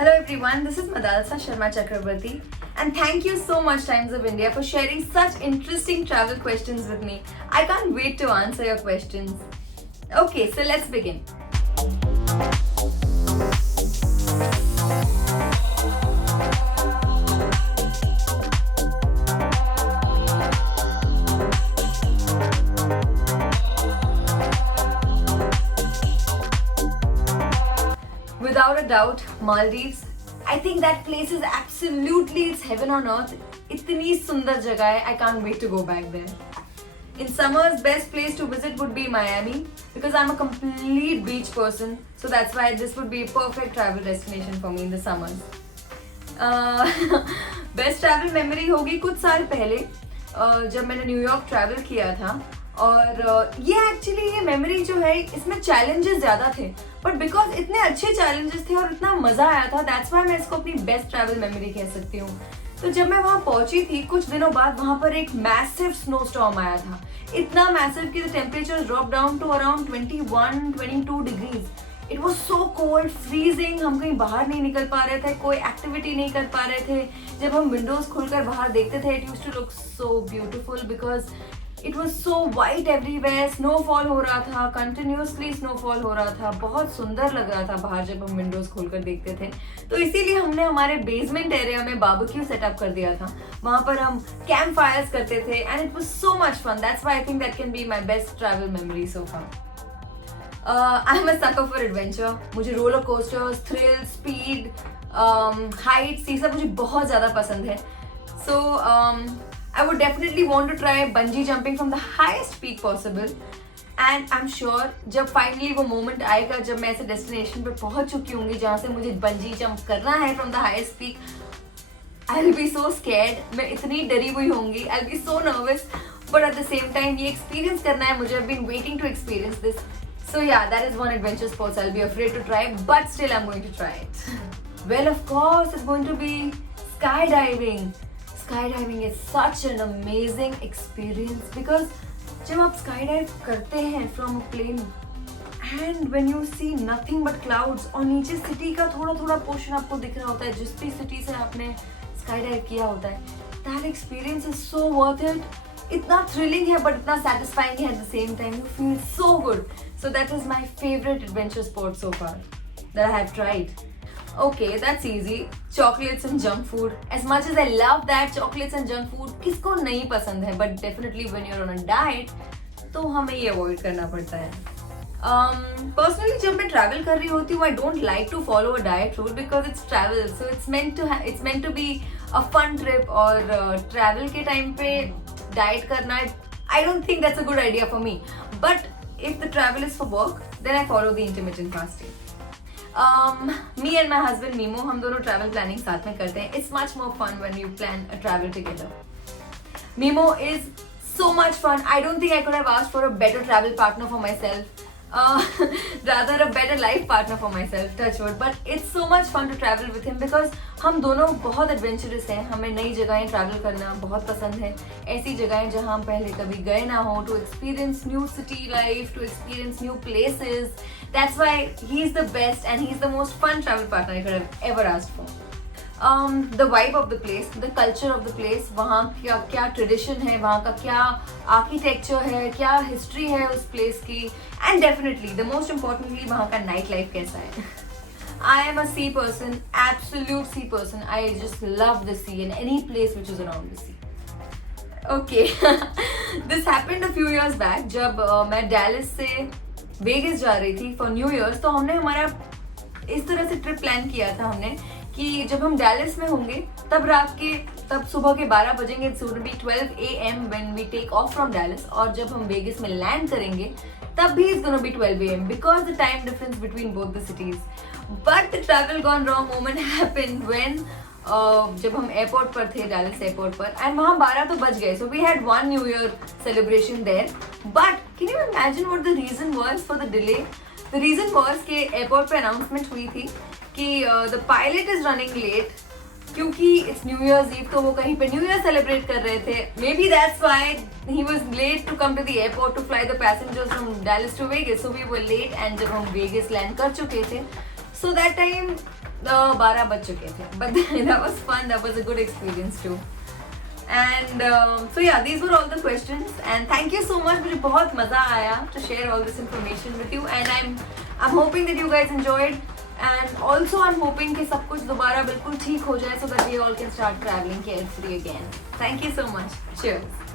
Hello everyone, this is Madalsa Sharma Chakrabarti and thank you so much Times of India for sharing such interesting travel questions with me. I can't wait to answer your questions. Okay, so let's begin. Without a doubt, Maldives. I think that place is absolutely it's heaven on earth. इतनी सुंदर जगह है. I can't wait to go back there. In summers, best place to visit would be Miami because I'm a complete beach person. So that's why this would be a perfect travel destination for me in the summers. Best travel memory होगी कुछ साल पहले जब मैंने New York travel किया था. और ये एक्चुअली ये मेमोरी जो है इसमें चैलेंजेस ज़्यादा थे बट बिकॉज इतने अच्छे चैलेंजेस थे और इतना मज़ा आया था दैट्स वाई मैं इसको अपनी बेस्ट ट्रैवल मेमोरी कह सकती हूँ. तो जब मैं वहाँ पहुंची थी कुछ दिनों बाद वहाँ पर एक मैसिव स्नो स्टॉर्म आया था. इतना मैसिव कि the temperature drop down to around 21-22 degrees. It was so cold, freezing. हम कहीं बाहर नहीं निकल पा रहे थे, कोई एक्टिविटी नहीं कर पा रहे थे. जब हम विंडोज खोलकर बाहर देखते थे it used to look so beautiful because it was so white everywhere. Snowfall हो रहा था, कंटिन्यूसली स्नोफॉल हो रहा था. बहुत सुंदर लग रहा था बाहर जब हम विंडोज खोलकर देखते थे. तो इसीलिए हमने हमारे बेसमेंट एरिया में बारबेक्यू सेटअप कर दिया था. वहां पर हम कैंप फायर्स करते थे and it was so much fun. That's why I think that can be my best travel memory so far. I am a sucker for adventure. मुझे roller coasters, thrill, speed, heights ये सब मुझे बहुत ज़्यादा पसंद है. सो I would definitely want to try bungee jumping from the highest peak possible. And I'm sure जब finally वो moment आएगा जब मैं ऐसे destination पर पहुंच चुकी होंगी जहाँ से मुझे bungee jump करना है from the highest peak, I'll be so scared. मैं इतनी डरी हुई होंगी. I'll be so nervous. But at the same time ये experience करना है मुझे. I've been waiting to experience this. So yeah, that is one adventure sports I'll be afraid to try, but still I'm going to try it. Well, of course, it's going to be skydiving. Skydiving is such an amazing experience because जब आप skydive करते हैं from a plane and when you see nothing but clouds और नीचे city का थोड़ा थोड़ा portion आपको दिख रहा होता है जिस भी city से आपने skydive किया होता है, that experience is so worth it. इतना thrilling है but इतना satisfying है at the same time. You feel so good. So that is my favorite adventure sport so far that I have tried. Okay, that's easy. Chocolates and junk food. As much as I love that, chocolates and junk food किसको नहीं पसंद है, but definitely when you're on a diet, तो हमें ये avoid करना पड़ता है. Personally जब मैं travel कर रही होती हूँ, I don't like to follow a diet rule because it's travel, so it's meant to be a fun trip. और travel के time पे diet करना, I don't think that's a good idea for me. But if the travel is for work, then I follow the intermittent fasting. Me and my husband Mimo, हम दोनों travel planning साथ में करते हैं. It's much more fun when you plan a travel together. Mimo is so much fun. I don't think I could have asked for a better travel partner for myself. Rather a better life partner for myself, touch wood. But it's so much fun to travel with him because हम दोनों बहुत adventurous हैं. हमें नई जगहें travel करना बहुत पसंद है. ऐसी जगहें जहाँ हम पहले कभी गए ना हो, to experience new city life, to experience new places. That's why he's the best and he's the most fun travel partner I could have ever asked for. The vibe of the place, the culture of the place, वहाँ क्या tradition है, वहाँ का क्या architecture है, क्या history है उस place की, and definitely the most importantly वहाँ का night life कैसा है. I am a sea person, absolute sea person. I just love the sea and any place which is around the sea. Okay, this happened a few years back जब मैं Dallas से vagus जा रही थी for new years. तो हमने हमारा इस तरह से ट्रिप प्लान किया था हमने कि जब हम डैलस में होंगे तब सुबह के 12 बजेंगे. It's would be 12 AM when we take off from Dallas. और जब हम वेगस में लैंड करेंगे तब भी it's gonna be 12 AM because the time difference between both the cities. But the travel gone wrong moment happened when जब हम airport पर थे, डैलस एयरपोर्ट पर, एंड वहाँ 12 तो बज गए. So we had one new year celebration there. But can you imagine what the reason was for the delay? The reason was कि एयरपोर्ट पे अनाउंसमेंट हुई थी कि the pilot is running late क्योंकि इट्स न्यू ईयर्स ईव. तो वो कहीं पे न्यू ईयर सेलिब्रेट कर रहे थे. Maybe that's why he was late to come to the airport to fly the passengers from Dallas to Vegas. So we were late and जब हम vagus land कर चुके थे So that time 12 बज चुके थे, but that was fun, that was a good experience too. And so yeah, these were all the questions, and thank you so much. मुझे बहुत मजा आया to share all this information with you, and I'm hoping that you guys enjoyed, and also I'm hoping कि सब कुछ दोबारा बिल्कुल ठीक हो जाए, so that we all can start traveling carefree again. Thank you so much. Cheers.